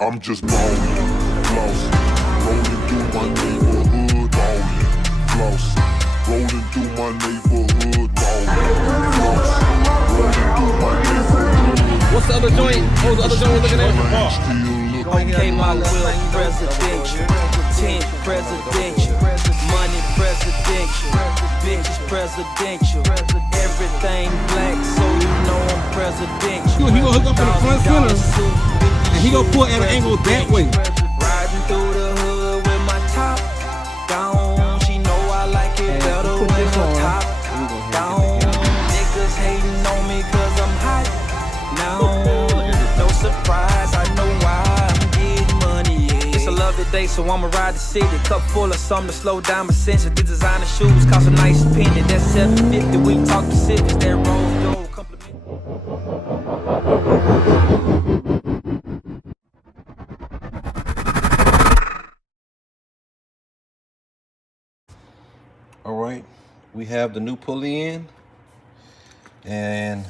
I'm just ballin', flossing, rolling through my neighborhood, ballin', flossing, rolling through my neighborhood, ballin', flossing, rolling through my neighborhood. What's the other joint? What was the other joint we're looking at? Okay, my will presidential, 10 presidential, money presidential, bitches presidential, everything black, so you know I'm presidential. He gonna hook up to the front center, and he gonna pull at an angle that way. Riding through the hood with my top down, she know I like it better when the top down. Niggas hating on me cause I'm hot now. No surprise, I know why I'm getting money, yeah. It's a lovely day, so I'ma ride the city. Cup full of something to slow down my senses. These designer shoes cost a nice penny. That's $750. We talk Pacifics, that Rolls Royce compliment. All right, we have the new pulley in, and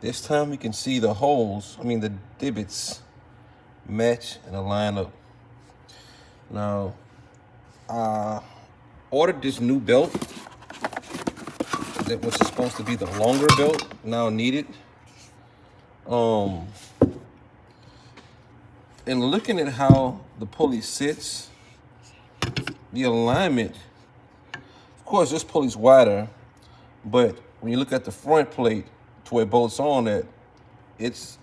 this time we can see the holes, the divots match and align up. Now, I ordered this new belt that was supposed to be the longer belt, now needed. And looking at how the pulley sits, the alignment, of course this pulley's wider, but when you look at the front plate to where it bolts on at, it's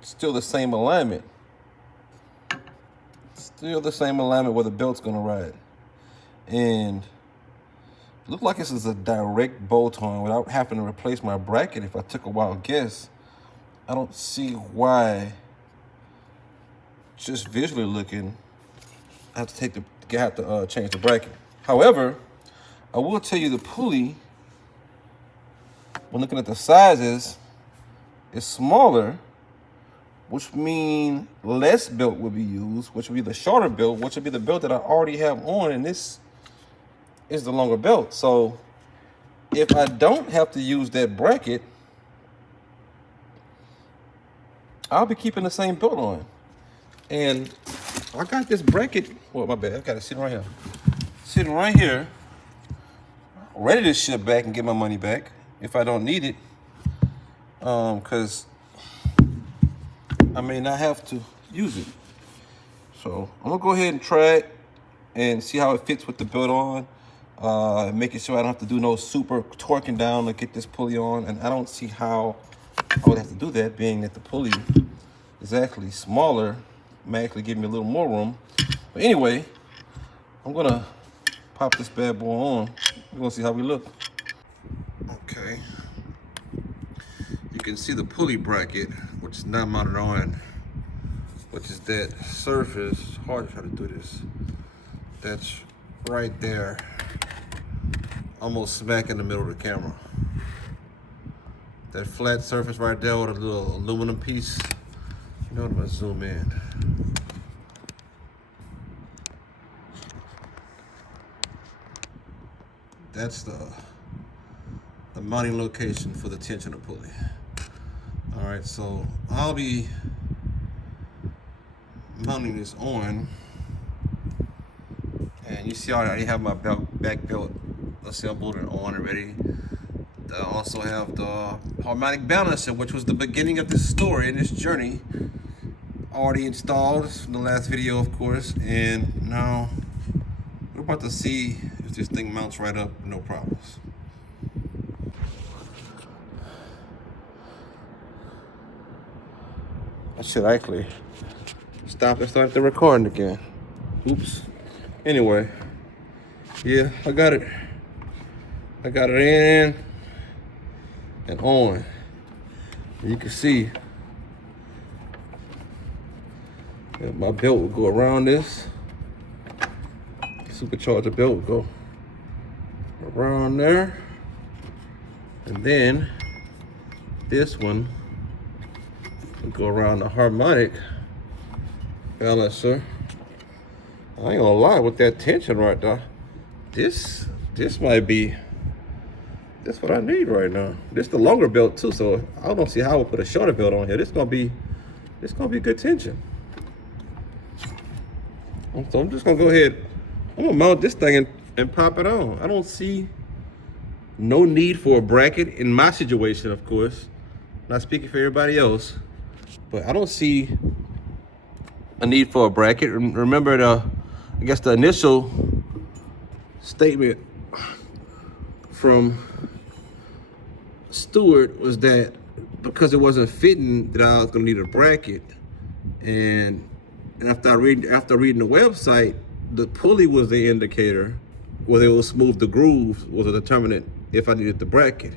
still the same alignment. Still the same alignment where the belt's gonna ride. And it looked like this is a direct bolt on without having to replace my bracket. If I took a wild guess, I don't see why, just visually looking, I have to change the bracket. However, I will tell you the pulley, when looking at the sizes, is smaller, which means less belt would be used, which would be the shorter belt, which would be the belt that I already have on, and this is the longer belt. So if I don't have to use that bracket, I'll be keeping the same belt on. And I got this bracket, well, my bad, I got it sitting right here. Sitting right here, ready to ship back and get my money back if I don't need it, because I may not have to use it. So I'm gonna go ahead and try it and see how it fits with the belt on, making sure I don't have to do no super torquing down to get this pulley on. And I don't see how I would have to do that, being that the pulley is actually smaller, may actually give me a little more room. But anyway, I'm gonna pop this bad boy on. We're gonna see how we look. Okay. You can see the pulley bracket, which is not mounted on, which is that surface. It's hard to try to do this. That's right there, almost smack in the middle of the camera. That flat surface right there with a little aluminum piece. You know, I'm gonna zoom in. That's the mounting location for the tensioner pulley. All right, so I'll be mounting this on, and you see I already have my back belt assembled and on already. I also have the harmonic balancer, which was the beginning of this story and this journey, already installed from the last video, of course. And now we're about to see if this thing mounts right up, no problems. I should actually stop and start the recording again. Oops. Anyway, yeah, I got it. I got it in and on. And you can see that my belt will go around this. Supercharger belt will go around there. And then this one will go around the harmonic balancer. I ain't gonna lie, with that tension right there, this might be, that's what I need right now. This the longer belt too, so I don't see how I would put a shorter belt on here. This gonna be good tension. So I'm just gonna go ahead. I'm gonna mount this thing and pop it on. I don't see no need for a bracket in my situation, of course. Not speaking for everybody else, but I don't see a need for a bracket. Remember I guess the initial statement from Stewart was that because it wasn't fitting that I was gonna need a bracket. And after reading the website, the pulley was the indicator, whether it will smooth the grooves was a determinant if I needed the bracket.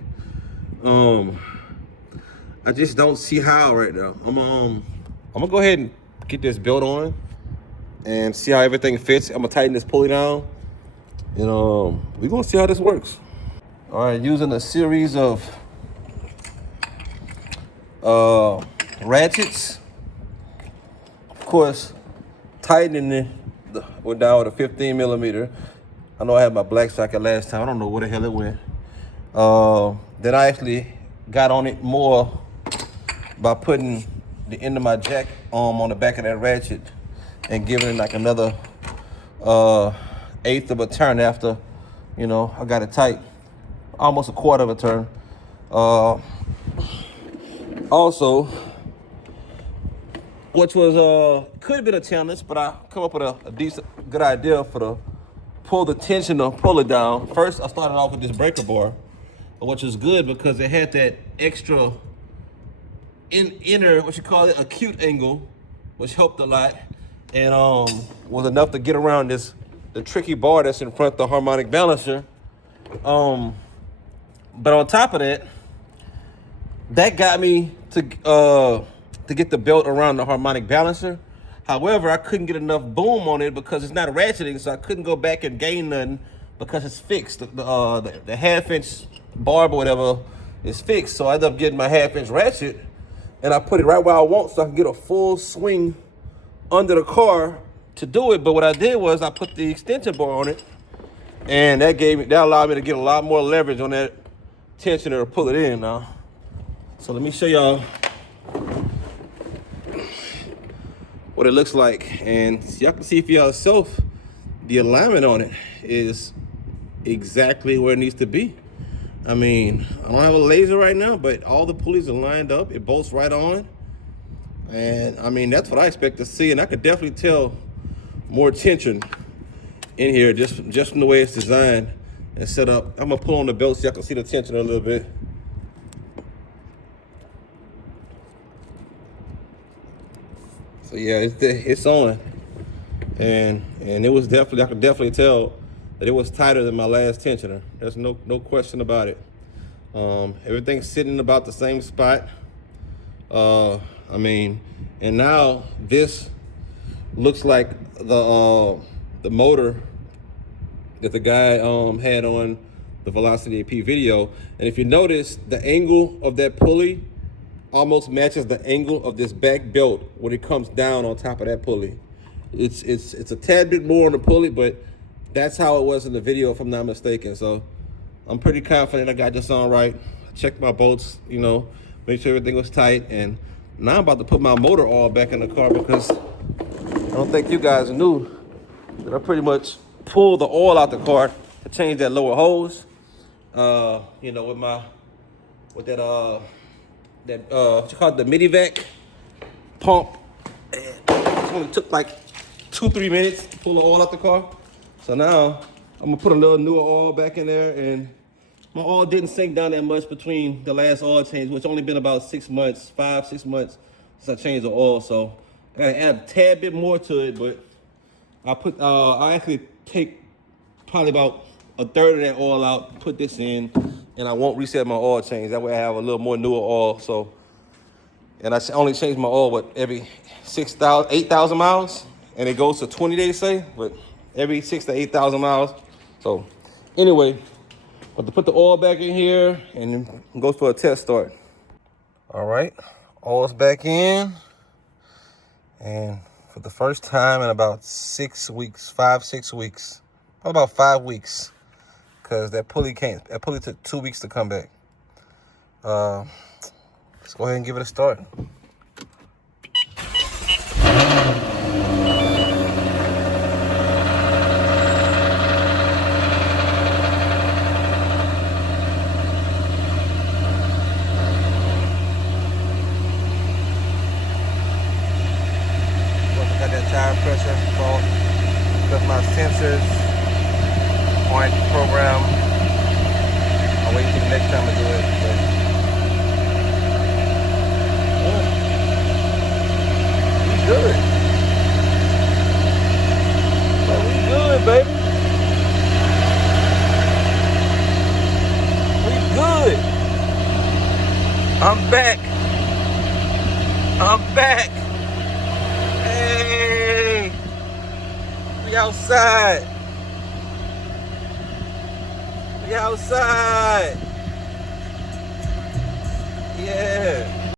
I just don't see how right now. I'm gonna go ahead and get this built on and see how everything fits. I'm gonna tighten this pulley down, and we're gonna see how this works. All right, using a series of ratchets. Of course, tightening we're down with a 15 millimeter. I know I had my black socket last time. I don't know where the hell it went. Then I actually got on it more by putting the end of my jack on the back of that ratchet and giving it like another 1/8 of a turn after, I got it tight. Almost 1/4 of a turn. Also, which was could have been a challenge, but I come up with a decent, good idea for the pull the tensioner, pull it down. First, I started off with this breaker bar, which was good because it had that extra inner, acute angle, which helped a lot, and was enough to get around the tricky bar that's in front of the harmonic balancer. But on top of that, that got me to get the belt around the harmonic balancer. However, I couldn't get enough boom on it because it's not ratcheting, so I couldn't go back and gain nothing because it's fixed. The 1/2-inch barb or whatever is fixed, so I ended up getting my 1/2-inch ratchet, and I put it right where I want so I can get a full swing under the car to do it. But what I did was I put the extension bar on it, and that allowed me to get a lot more leverage on that tensioner to pull it in now. So let me show y'all what it looks like, and y'all can see for yourself the alignment on it is exactly where it needs to be. I mean, I don't have a laser right now, but all the pulleys are lined up. It bolts right on, and I mean that's what I expect to see. And I could definitely tell more tension in here just from the way it's designed and set up. I'm gonna pull on the belt so y'all can see the tension a little bit. So yeah, it's on, and it was definitely, I could definitely tell that it was tighter than my last tensioner. There's no question about it. Everything's sitting about the same spot. I mean, and now this looks like the motor that the guy had on the Velocity AP video. And if you notice, the angle of that pulley almost matches the angle of this back belt when it comes down on top of that pulley. It's a tad bit more on the pulley, but that's how it was in the video, if I'm not mistaken. So I'm pretty confident I got this on right. Checked my bolts, make sure everything was tight. And now I'm about to put my motor oil back in the car because I don't think you guys knew that I pretty much pulled the oil out the car to change that lower hose. With that what you call it, the midi-vac pump. And it only took like 2-3 minutes to pull the oil out the car. So now I'm gonna put a little newer oil back in there, and my oil didn't sink down that much between the last oil change, which only been about 6 months, 5-6 months since I changed the oil. So I gotta add a tad bit more to it, but I actually take probably about 1/3 of that oil out, put this in, and I won't reset my oil change. That way I have a little more newer oil. So, and I only change my oil, every 8,000 miles, and it goes to 20 days, say, but every 6,000 to 8,000 miles. So anyway, but to put the oil back in here and then go for a test start. All right, oil's back in, and for the first time in about 6 weeks, 5-6 weeks, probably about 5 weeks, because that pulley took 2 weeks to come back. Let's go ahead and give it a start. pressure fault because my sensors aren't programmed. I'm waiting for the next time to do it. But, we good. But we good, baby. We good. I'm back. I'm back. Hey, we outside. We outside.